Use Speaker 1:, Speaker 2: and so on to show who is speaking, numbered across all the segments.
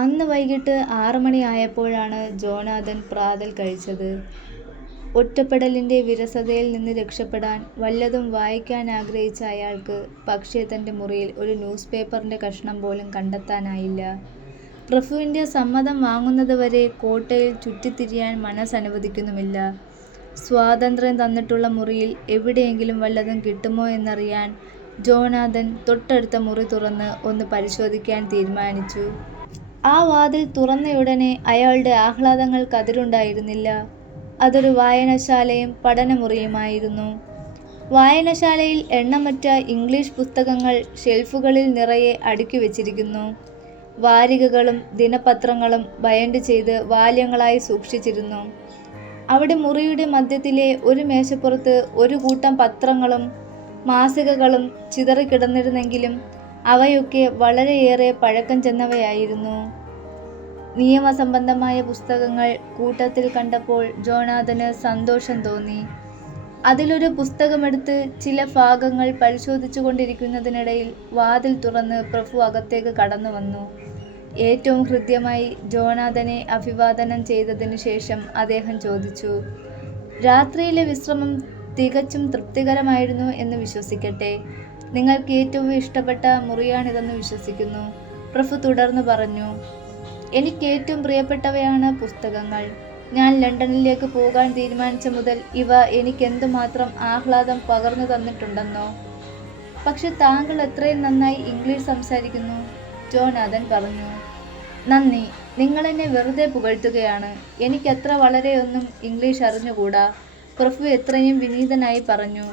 Speaker 1: അന്ന് വൈകിട്ട് ആറ് മണിയായപ്പോഴാണ് ജോനാഥൻ പ്രാതൽ കഴിച്ചത്. ഒറ്റപ്പെടലിന്റെ വിരസതയിൽ നിന്ന് രക്ഷപ്പെടാൻ വല്ലതും വായിക്കാൻ ആഗ്രഹിച്ച അയാൾക്ക് പക്ഷേ തന്റെ മുറിയിൽ ഒരു ന്യൂസ് പേപ്പറിന്റെ കഷ്ണം പോലും കണ്ടെത്താനായില്ല. പ്രഭുവിന്റെ സമ്മതം വാങ്ങുന്നത് വരെ കോട്ടയിൽ ചുറ്റിത്തിരിയാൻ മനസ്സനുവദിക്കുന്നുമില്ല. സ്വാതന്ത്ര്യം തന്നിട്ടുള്ള മുറിയിൽ എവിടെയെങ്കിലും വല്ലതും കിട്ടുമോ എന്നറിയാൻ ജോനാഥൻ തൊട്ടടുത്ത മുറി തുറന്ന് ഒന്ന് പരിശോധിക്കാൻ തീരുമാനിച്ചു. ആ വാതിൽ തുറന്നയുടനെ അയാളുടെ ആഹ്ലാദങ്ങൾക്കതിരുണ്ടായിരുന്നില്ല. അതൊരു വായനശാലയും പഠനമുറിയുമായിരുന്നു. വായനശാലയിൽ എണ്ണമറ്റ ഇംഗ്ലീഷ് പുസ്തകങ്ങൾ ഷെൽഫുകളിൽ നിറയെ അടുക്കി വച്ചിരിക്കുന്നു വാരികകളും ദിനപത്രങ്ങളും ബയൻഡ് ചെയ്ത് വാല്യങ്ങളായി സൂക്ഷിച്ചിരുന്നു. അവിടെ മുറിയുടെ മധ്യത്തിലെ ഒരു മേശപ്പുറത്ത് ഒരു കൂട്ടം പത്രങ്ങളും മാസികകളും ചിതറിക്കിടന്നിരുന്നെങ്കിലും അവയൊക്കെ വളരെയേറെ പഴക്കം ചെന്നവയായിരുന്നു. നിയമസംബന്ധമായ പുസ്തകങ്ങൾ കൂട്ടത്തിൽ കണ്ടപ്പോൾ ജോനാഥന് സന്തോഷം തോന്നി. അതിലൊരു പുസ്തകമെടുത്ത് ചില ഭാഗങ്ങൾ പരിശോധിച്ചു കൊണ്ടിരിക്കുന്നതിനിടയിൽ വാതിൽ തുറന്ന് പ്രഭു അകത്തേക്ക് കടന്നു വന്നു ഏറ്റവും ഹൃദ്യമായി ജോനാഥനെ അഭിവാദനം ചെയ്തതിനു ശേഷം അദ്ദേഹം ചോദിച്ചു: "രാത്രിയിലെ വിശ്രമം തികച്ചും തൃപ്തികരമായിരുന്നു എന്ന് വിശ്വസിക്കട്ടെ. നിങ്ങൾക്ക് ഏറ്റവും ഇഷ്ടപ്പെട്ട മുറിയാണിതെന്ന് വിശ്വസിക്കുന്നു. " പ്രഫു തുടർന്ന് പറഞ്ഞു: എനിക്ക് ഏറ്റവും പ്രിയപ്പെട്ടവയാണ് പുസ്തകങ്ങൾ. ഞാൻ ലണ്ടനിലേക്ക് പോകാൻ തീരുമാനിച്ച മുതൽ ഇവ എനിക്ക് എന്തുമാത്രം ആഹ്ലാദം പകർന്നു തന്നിട്ടുണ്ടെന്നോ പക്ഷെ താങ്കൾ എത്രയും നന്നായി ഇംഗ്ലീഷ് സംസാരിക്കുന്നു. " ജോനാഥൻ പറഞ്ഞു. "നന്ദി. നിങ്ങൾ എന്നെ വെറുതെ പുകഴ്ത്തുകയാണ്. എനിക്കത്ര വളരെയൊന്നും ഇംഗ്ലീഷ് അറിഞ്ഞുകൂടാ. " പ്രഫു എത്രയും വിനീതനായി പറഞ്ഞു.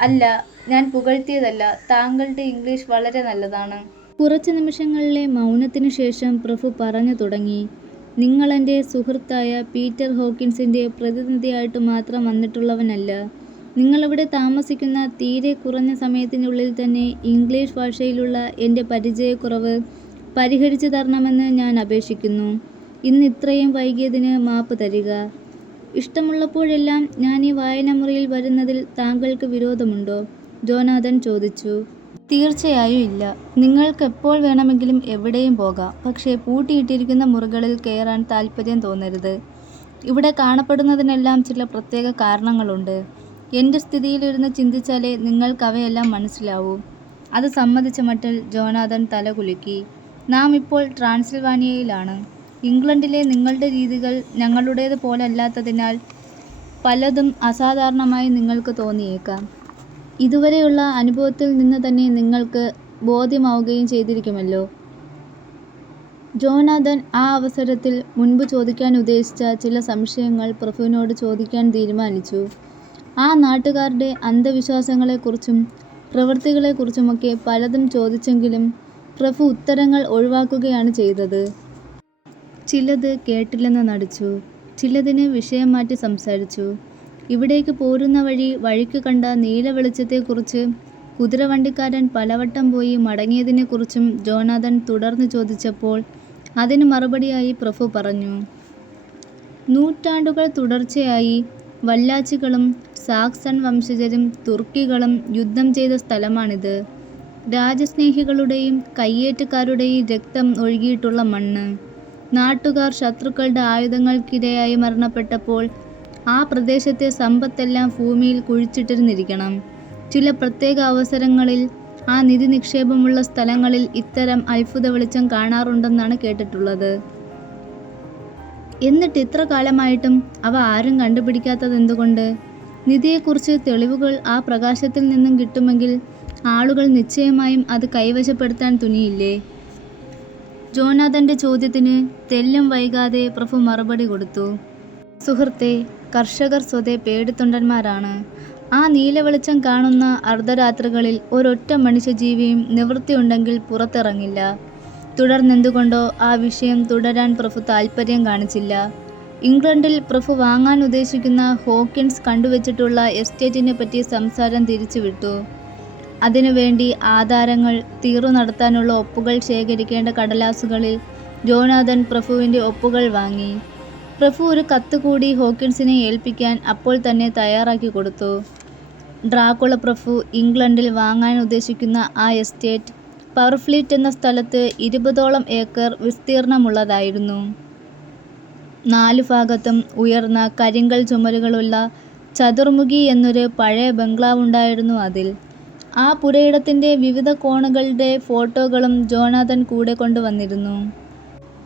Speaker 1: "അല്ല, ഞാൻ പുകഴ്ത്തിയതല്ല. താങ്കളുടെ ഇംഗ്ലീഷ് വളരെ നല്ലതാണ്. " കുറച്ച് നിമിഷങ്ങളിലെ മൗനത്തിനു ശേഷം പ്രഭു പറഞ്ഞു തുടങ്ങി: നിങ്ങളെന്റെ സുഹൃത്തായ പീറ്റർ ഹോക്കിൻസിന്റെ പ്രതിനിധിയായിട്ട് മാത്രം വന്നിട്ടുള്ളവനല്ല. നിങ്ങളിവിടെ താമസിക്കുന്ന തീരെ കുറഞ്ഞ സമയത്തിനുള്ളിൽ തന്നെ ഇംഗ്ലീഷ് ഭാഷയിലുള്ള എന്റെ പരിചയക്കുറവ് പരിഹരിച്ചു തരണമെന്ന് ഞാൻ അപേക്ഷിക്കുന്നു. ഇന്ന് ഇത്രയും വൈകിയതിന് മാപ്പ് തരിക. ഇഷ്ടമുള്ളപ്പോഴെല്ലാം ഞാൻ ഈ വായനമുറിയിൽ വരുന്നതിൽ താങ്കൾക്ക് വിരോധമുണ്ടോ? " ജോനാഥൻ ചോദിച്ചു. "തീർച്ചയായും ഇല്ല. നിങ്ങൾക്ക് എപ്പോൾ വേണമെങ്കിലും എവിടെയും പോകാം. പക്ഷേ പൂട്ടിയിട്ടിരിക്കുന്ന മുറികളിൽ കയറാൻ താല്പര്യം തോന്നരുത്. ഇവിടെ കാണപ്പെടുന്നതിനെല്ലാം ചില പ്രത്യേക കാരണങ്ങളുണ്ട്. എന്റെ സ്ഥിതിയിലിരുന്ന് ചിന്തിച്ചാലേ നിങ്ങൾക്ക് അവയെല്ലാം മനസ്സിലാവൂ. " അത് സമ്മതിച്ച മട്ടിൽ ജോനാഥൻ തലകുലുക്കി. "നാം ഇപ്പോൾ ട്രാൻസിൽവാനിയയിലാണ്. ഇംഗ്ലണ്ടിലെ നിങ്ങളുടെ രീതികൾ ഞങ്ങളുടേത് പോലല്ലാത്തതിനാൽ പലതും അസാധാരണമായി നിങ്ങൾക്ക് തോന്നിയേക്കാം. ഇതുവരെയുള്ള അനുഭവത്തിൽ നിന്ന് തന്നെ നിങ്ങൾക്ക് ബോധ്യമാവുകയും ചെയ്തിരിക്കുമല്ലോ. " ജോനാഥൻ ആ അവസരത്തിൽ മുൻപ് ചോദിക്കാൻ ഉദ്ദേശിച്ച ചില സംശയങ്ങൾ പ്രഭുവിനോട് ചോദിക്കാൻ തീരുമാനിച്ചു. ആ നാട്ടുകാരുടെ അന്ധവിശ്വാസങ്ങളെക്കുറിച്ചും പ്രവൃത്തികളെക്കുറിച്ചുമൊക്കെ പലതും ചോദിച്ചെങ്കിലും പ്രഭു ഉത്തരങ്ങൾ ഒഴിവാക്കുകയാണ് ചെയ്തത്. ചിലത് കേട്ടില്ലെന്ന് നടിച്ചു. ചിലതിനെ വിഷയം മാറ്റി സംസാരിച്ചു. ഇവിടേക്ക് പോരുന്ന വഴി വഴിക്ക് കണ്ട നീല വെളിച്ചത്തെക്കുറിച്ച് കുതിരവണ്ടിക്കാരൻ പലവട്ടം പോയി മടങ്ങിയതിനെക്കുറിച്ചും ജോനാഥൻ തുടർന്ന് ചോദിച്ചപ്പോൾ അതിന് മറുപടിയായി പ്രഭു പറഞ്ഞു: "നൂറ്റാണ്ടുകൾ തുടർച്ചയായി വല്ലാച്ചികളും സാക്സൺ വംശജരും തുർക്കികളും യുദ്ധം ചെയ്ത സ്ഥലമാണിത്. രാജസ്നേഹികളുടെയും കയ്യേറ്റക്കാരുടെയും രക്തം ഒഴുകിയിട്ടുള്ള മണ്ണ്. നാട്ടുകാർ ശത്രുക്കളുടെ ആയുധങ്ങൾക്കിരയായി മരണപ്പെട്ടപ്പോൾ ആ പ്രദേശത്തെ സമ്പത്തെല്ലാം ഭൂമിയിൽ കുഴിച്ചിട്ടിരുന്നിരിക്കണം. ചില പ്രത്യേക അവസരങ്ങളിൽ ആ നിധി നിക്ഷേപമുള്ള സ്ഥലങ്ങളിൽ ഇത്തരം അത്ഭുത വെളിച്ചം കാണാറുണ്ടെന്നാണ് കേട്ടിട്ടുള്ളത്. എന്നിട്ട് ഇത്ര കാലമായിട്ടും അവ ആരും കണ്ടുപിടിക്കാത്തത് എന്തുകൊണ്ട് നിധിയെക്കുറിച്ച് തെളിവുകൾ ആ പ്രകാശത്തിൽ നിന്നും കിട്ടുമെങ്കിൽ ആളുകൾ നിശ്ചയമായും അത് കൈവശപ്പെടുത്താൻ തുനിയില്ലേ? " ജോനാഥന്റെ ചോദ്യത്തിന് തെല്ലും വൈകാതെ പ്രഭു മറുപടി കൊടുത്തു: "സുഹൃത്തേ, കർഷകർ സ്വതേ പേടിത്തൊണ്ടന്മാരാണ്. ആ നീലവെളിച്ചം കാണുന്ന അർദ്ധരാത്രികളിൽ ഒരൊറ്റ മനുഷ്യജീവിയും നിവൃത്തിയുണ്ടെങ്കിൽ പുറത്തിറങ്ങില്ല. " തുടർന്നെന്തുകൊണ്ടോ ആ വിഷയം തുടരാൻ പ്രഭു താൽപര്യം കാണിച്ചില്ല. ഇംഗ്ലണ്ടിൽ പ്രഭു വാങ്ങാൻ ഉദ്ദേശിക്കുന്ന ഹോക്കിൻസ് കണ്ടുവച്ചിട്ടുള്ള എസ്റ്റേറ്റിനെ പറ്റി സംസാരം തിരിച്ചുവിട്ടു. അതിനുവേണ്ടി ആധാരങ്ങൾ തീറു നടത്താനുള്ള ഒപ്പുകൾ ശേഖരിക്കേണ്ട കടലാസുകളിൽ ജോനാഥൻ പ്രഭുവിന്റെ ഒപ്പുകൾ വാങ്ങി. പ്രഭു ഒരു കത്ത് കൂടി ഹോക്കിൻസിനെ ഏൽപ്പിക്കാൻ അപ്പോൾ തന്നെ തയ്യാറാക്കി കൊടുത്തു ഡ്രാക്കുള പ്രഭു ഇംഗ്ലണ്ടിൽ വാങ്ങാൻ ഉദ്ദേശിക്കുന്ന ആ എസ്റ്റേറ്റ് പവർഫ്ലീറ്റ് എന്ന സ്ഥലത്ത് ഇരുപതോളം ഏക്കർ വിസ്തീർണമുള്ളതായിരുന്നു. നാലു ഭാഗത്തും ഉയർന്ന കരിങ്കൽ ചുമരുകളുള്ള ചതുർമുഖി എന്നൊരു പഴയ ബംഗ്ലാവ് ഉണ്ടായിരുന്നു അതിൽ. ആ പുരയിടത്തിന്റെ വിവിധ കോണുകളുടെ ഫോട്ടോകളും ജോനാഥൻ കൂടെ കൊണ്ടുവന്നിരുന്നു.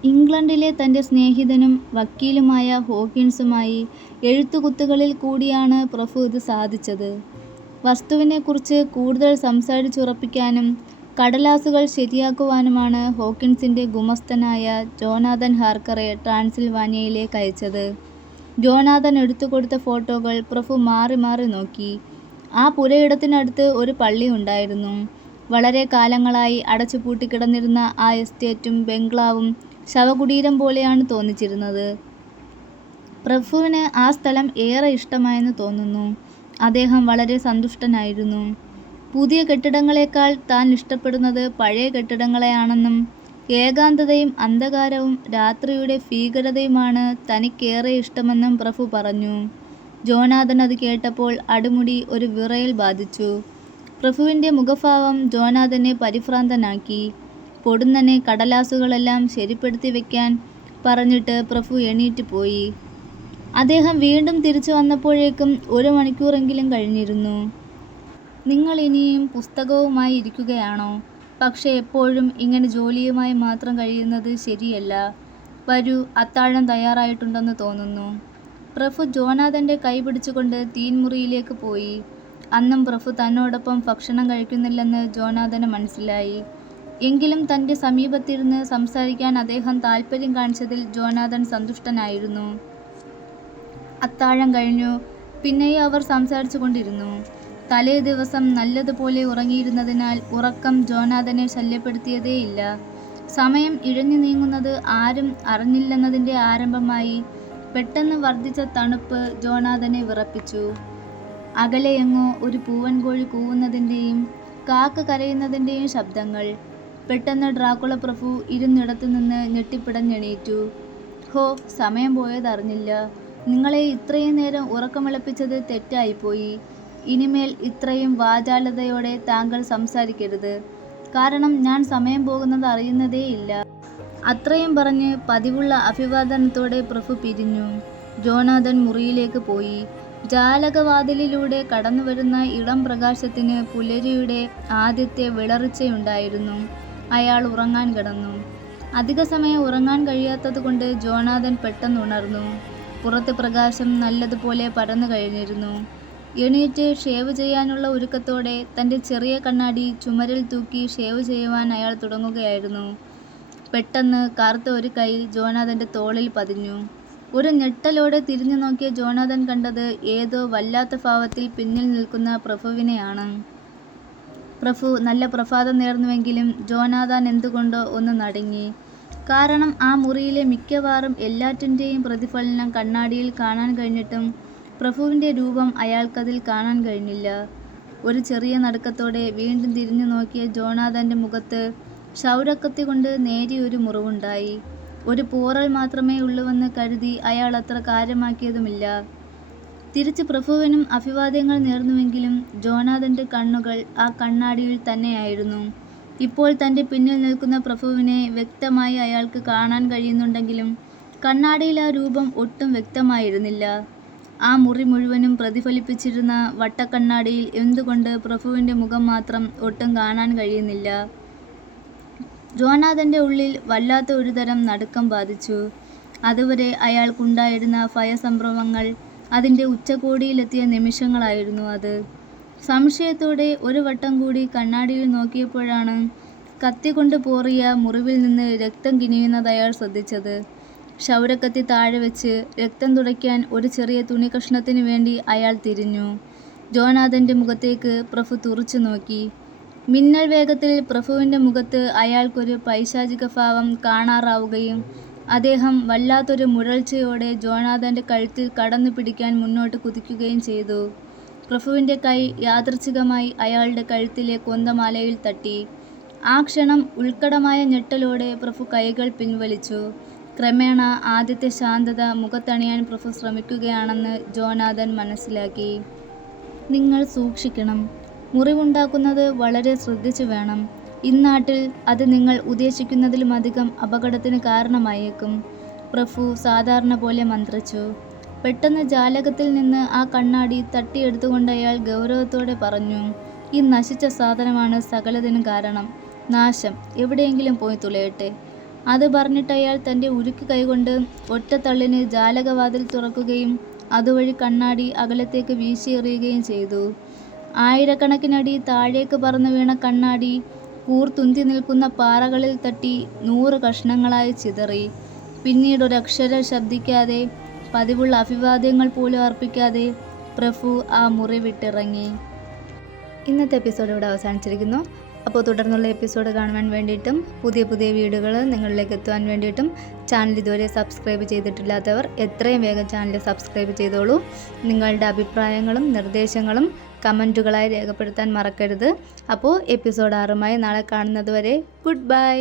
Speaker 1: ഇംഗ്ലണ്ടിലെ തന്റെ സ്നേഹിതനും വക്കീലുമായ ഹോക്കിൻസുമായി എഴുത്തുകുത്തുകളിൽ കൂടിയാണ് പ്രഭു ഇത് സാധിച്ചത്. വസ്തുവിനെക്കുറിച്ച് കൂടുതൽ സംസാരിച്ചുറപ്പിക്കാനും കടലാസുകൾ ശരിയാക്കുവാനുമാണ് ഹോക്കിൻസിന്റെ ഗുമസ്തനായ ജോനാഥൻ ഹാർക്കറെ ട്രാൻസിൽവാനിയയിലേക്ക് അയച്ചത് ജോനാഥൻ എടുത്തുകൊടുത്ത ഫോട്ടോകൾ പ്രഭു മാറി മാറി നോക്കി. ആ പുരയിടത്തിനടുത്ത് ഒരു പള്ളി ഉണ്ടായിരുന്നു. വളരെ കാലങ്ങളായി അടച്ചുപൂട്ടിക്കിടന്നിരുന്ന ആ എസ്റ്റേറ്റും ബംഗ്ലാവും ശവകുടീരം പോലെയാണ് തോന്നിച്ചിരുന്നത്. പ്രഭുവിന് ആ സ്ഥലം ഏറെ ഇഷ്ടമായെന്ന് തോന്നുന്നു. അദ്ദേഹം വളരെ സന്തുഷ്ടനായിരുന്നു. പുതിയ കെട്ടിടങ്ങളെക്കാൾ താൻ ഇഷ്ടപ്പെടുന്നത് പഴയ കെട്ടിടങ്ങളെയാണെന്നും ഏകാന്തതയും അന്ധകാരവും രാത്രിയുടെ ഭീകരതയുമാണ് തനിക്കേറെ ഇഷ്ടമെന്നും പ്രഭു പറഞ്ഞു. ജോനാഥൻ അത് കേട്ടപ്പോൾ അടിമുടി ഒരു വിറയൽ ബാധിച്ചു. പ്രഭുവിന്റെ മുഖഭാവം ജോനാഥനെ പരിഭ്രാന്തനാക്കി. പൊടുന്നനെ കടലാസുകളെല്ലാം ശരിപ്പെടുത്തി വെക്കാൻ പറഞ്ഞിട്ട് പ്രഭു എണീറ്റ് പോയി. അദ്ദേഹം വീണ്ടും തിരിച്ചു വന്നപ്പോഴേക്കും ഒരു മണിക്കൂറെങ്കിലും കഴിഞ്ഞിരുന്നു. "നിങ്ങൾ ഇനിയും പുസ്തകവുമായി ഇരിക്കുകയാണോ? പക്ഷേ എപ്പോഴും ഇങ്ങനെ ജോലിയുമായി മാത്രം കഴിയുന്നത് ശരിയല്ല. വരൂ, അത്താഴം തയ്യാറായിട്ടുണ്ടെന്ന് തോന്നുന്നു. " പ്രഭു ജോനാഥന്റെ കൈ പിടിച്ചുകൊണ്ട് തീൻമുറിയിലേക്ക് പോയി. അന്നും പ്രഭു തന്നോടൊപ്പം ഭക്ഷണം കഴിക്കുന്നില്ലെന്ന് ജോനാഥന് മനസ്സിലായി. എങ്കിലും തന്റെ സമീപത്തിരുന്ന് സംസാരിക്കാൻ അദ്ദേഹം താൽപര്യം കാണിച്ചതിൽ ജോനാഥൻ സന്തുഷ്ടനായിരുന്നു. അത്താഴം കഴിഞ്ഞു. പിന്നെയും അവർ സംസാരിച്ചു കൊണ്ടിരുന്നു തലേ ദിവസം നല്ലതുപോലെ ഉറങ്ങിയിരുന്നതിനാൽ ഉറക്കം ജോനാഥനെ ശല്യപ്പെടുത്തിയതേയില്ല. സമയം ഇഴഞ്ഞു നീങ്ങുന്നത് ആരും അറിഞ്ഞില്ലെന്നതിന്റെ ആരംഭമായി. പെട്ടെന്ന് വർദ്ധിച്ച തണുപ്പ് ജോനാഥനെ വിറപ്പിച്ചു. അകലെയെങ്ങോ ഒരു പൂവൻകോഴി കൂവുന്നതിന്റെയും കാക്ക കരയുന്നതിന്റെയും ശബ്ദങ്ങൾ. പെട്ടെന്ന് ഡ്രാക്കുള പ്രഭു ഇരുന്നിടത്തു നിന്ന് ഞെട്ടിപ്പിടഞ്ഞെണീറ്റു. "ഹോ, സമയം പോയതറിഞ്ഞില്ല. നിങ്ങളെ ഇത്രയും നേരം ഉറക്കമിളപ്പിച്ചത് തെറ്റായിപ്പോയി. ഇനിമേൽ ഇത്രയും വാചാലതയോടെ താങ്കൾ സംസാരിക്കരുത്. കാരണം ഞാൻ സമയം പോകുന്നത് അറിയുന്നതേയില്ല. " അത്രയും പറഞ്ഞ് പതിവുള്ള അഭിവാദനത്തോടെ പ്രഭു പിരിഞ്ഞു. ജോനാഥൻ മുറിയിലേക്ക് പോയി. ജാലകവാതിലിലൂടെ കടന്നുവരുന്ന ഇളം പ്രകാശത്തിന് പുലരിയുടെ ആദ്യത്തെ വിളറിച്ചയുണ്ടായിരുന്നു. അയാൾ ഉറങ്ങാൻ കിടന്നു. അധിക സമയം ഉറങ്ങാൻ കഴിയാത്തതുകൊണ്ട് ജോനാഥൻ പെട്ടെന്നുണർന്നു. പുറത്ത് പ്രകാശം നല്ലതുപോലെ പരന്നു കഴിഞ്ഞിരുന്നു എണീറ്റ് ഷേവ് ചെയ്യാനുള്ള ഒരുക്കത്തോടെ തന്റെ ചെറിയ കണ്ണാടി ചുമരിൽ തൂക്കി ഷേവ് ചെയ്യുവാൻ അയാൾ തുടങ്ങുകയായിരുന്നു. പെട്ടെന്ന് കറുത്ത ഒരു കൈ ജോനാഥന്റെ തോളിൽ പതിഞ്ഞു. ഒരു ഞെട്ടലോടെ തിരിഞ്ഞു നോക്കിയ ജോനാഥൻ കണ്ടത് ഏതോ വല്ലാത്ത ഭാവത്തിൽ പിന്നിൽ നിൽക്കുന്ന പ്രഭുവിനെയാണ്. പ്രഭു നല്ല പ്രഭാതം നേർന്നുവെങ്കിലും ജോനാഥാൻ എന്തുകൊണ്ടോ ഒന്ന് നടങ്ങി കാരണം ആ മുറിയിലെ മിക്കവാറും എല്ലാറ്റിന്റെയും പ്രതിഫലനം കണ്ണാടിയിൽ കാണാൻ കഴിഞ്ഞിട്ടും പ്രഭുവിന്റെ രൂപം അയാൾക്കതിൽ കാണാൻ കഴിഞ്ഞില്ല. ഒരു ചെറിയ നടുക്കത്തോടെ വീണ്ടും തിരിഞ്ഞു നോക്കിയ ജോനാഥന്റെ മുഖത്ത് ക്ഷൗരക്കത്തികൊണ്ട് നേരിയൊരു മുറിവുണ്ടായി. ഒരു പോറൽ മാത്രമേയുള്ളുവെന്ന് കരുതി അയാൾ അത്ര കാര്യമാക്കിയതുമില്ല. തിരിച്ച് പ്രഭുവിനും അഭിവാദ്യങ്ങൾ നേർന്നുവെങ്കിലും ജോനാഥന്റെ കണ്ണുകൾ ആ കണ്ണാടിയിൽ തന്നെയായിരുന്നു. ഇപ്പോൾ തന്റെ പിന്നിൽ നിൽക്കുന്ന പ്രഭുവിനെ വ്യക്തമായി അയാൾക്ക് കാണാൻ കഴിയുന്നുണ്ടെങ്കിലും കണ്ണാടിയിൽ ആ രൂപം ഒട്ടും വ്യക്തമായിരുന്നില്ല. ആ മുറി മുഴുവനും പ്രതിഫലിപ്പിച്ചിരുന്ന വട്ടക്കണ്ണാടിയിൽ എന്തുകൊണ്ട് പ്രഭുവിന്റെ മുഖം മാത്രം ഒട്ടും കാണാൻ കഴിയുന്നില്ല? ജോനാഥന്റെ ഉള്ളിൽ വല്ലാത്ത ഒരുതരം നടുക്കം ബാധിച്ചു. അതുവരെ അയാൾക്കുണ്ടായിരുന്ന ഭയസംഭ്രമങ്ങൾ അതിന്റെ ഉച്ചകോടിയിലെത്തിയ നിമിഷങ്ങളായിരുന്നു അത്. സംശയത്തോടെ ഒരു വട്ടം കൂടി കണ്ണാടിയിൽ നോക്കിയപ്പോഴാണ് കത്തികൊണ്ട് പോറിയ മുറിവിൽ നിന്ന് രക്തം കിനിയുന്നതയാൾ ശ്രദ്ധിച്ചത്. ക്ഷൗരക്കത്തി താഴെവെച്ച് രക്തം തുടയ്ക്കാൻ ഒരു ചെറിയ തുണി കഷ്ണത്തിന് വേണ്ടി അയാൾ തിരിഞ്ഞു. ജോനാഥന്റെ മുഖത്തേക്ക് പ്രഭു തുറച്ചു നോക്കി മിന്നൽ വേഗത്തിൽ പ്രഭുവിന്റെ മുഖത്ത് അയാൾക്കൊരു പൈശാചിക ഭാവം കാണാറാവുകയും അദ്ദേഹം വല്ലാത്തൊരു മുരൾച്ചയോടെ ജോണാഥന്റെ കഴുത്തിൽ കടന്നു പിടിക്കാൻ മുന്നോട്ട് കുതിക്കുകയും ചെയ്തു. പ്രഭുവിന്റെ കൈ യാദർച്ഛികമായി അയാളുടെ കഴുത്തിലെ കൊന്തമാലയിൽ തട്ടി. ആ ക്ഷണം ഉൾക്കടമായ ഞെട്ടലോടെ പ്രഭു കൈകൾ പിൻവലിച്ചു. ക്രമേണ ആദ്യത്തെ ശാന്തത മുഖത്തണിയാൻ പ്രഭു ശ്രമിക്കുകയാണെന്ന് ജോനാഥൻ മനസ്സിലാക്കി. "നിങ്ങൾ സൂക്ഷിക്കണം. മുറിവുണ്ടാക്കുന്നത് വളരെ ശ്രദ്ധിച്ചുവേണം. ഇന്നാട്ടിൽ അത് നിങ്ങൾ ഉദ്ദേശിക്കുന്നതിലും അധികം അപകടത്തിന് കാരണമായേക്കും. പ്രഭു സാധാരണ പോലെ മന്ത്രിച്ചു. പെട്ടെന്ന് ജാലകത്തിൽ നിന്ന് ആ കണ്ണാടി തട്ടിയെടുത്തുകൊണ്ട് അയാൾ ഗൗരവത്തോടെ പറഞ്ഞു ഈ നശിച്ച സാധനമാണ് സകലതിനും കാരണം. നാശം. എവിടെയെങ്കിലും പോയി തുളയട്ടെ. അത് പറഞ്ഞിട്ട് അയാൾ തന്റെ ഉരുക്ക് കൈകൊണ്ട് ഒറ്റത്തള്ളിന് ജാലകവാതിൽ തുറക്കുകയും അതുവഴി കണ്ണാടി അകലത്തേക്ക് വീശിയെറിയുകയും ചെയ്തു. ആയിരക്കണക്കിനടി താഴേക്ക് പറന്നു വീണ കണ്ണാടി കൂർത്തുന്തി നിൽക്കുന്ന പാറകളിൽ തട്ടി നൂറ് കഷ്ണങ്ങളായി ചിതറി. പിന്നീട് ഒരക്ഷരം ശബ്ദിക്കാതെ പതിവുള്ള അഭിവാദ്യങ്ങൾ പോലും അർപ്പിക്കാതെ പ്രഭു ആ മുറി വിട്ടിറങ്ങി. ഇന്നത്തെ എപ്പിസോഡ് ഇവിടെ അവസാനിച്ചിരിക്കുന്നു. അപ്പോൾ തുടർന്നുള്ള എപ്പിസോഡ് കാണുവാൻ വേണ്ടിയിട്ടും പുതിയ പുതിയ വീഡിയോകൾ നിങ്ങളിലേക്ക് എത്തുവാൻ വേണ്ടിയിട്ടും ചാനൽ ഇതുവരെ സബ്സ്ക്രൈബ് ചെയ്തിട്ടില്ലാത്തവർ എത്രയും വേഗം ചാനൽ സബ്സ്ക്രൈബ് ചെയ്തോളൂ. നിങ്ങളുടെ അഭിപ്രായങ്ങളും നിർദ്ദേശങ്ങളും കമന്റുകളായി രേഖപ്പെടുത്താൻ മറക്കരുത്. അപ്പോൾ എപ്പിസോഡ് ആറുമായി നാളെ കാണുന്നത് വരെ ഗുഡ് ബൈ.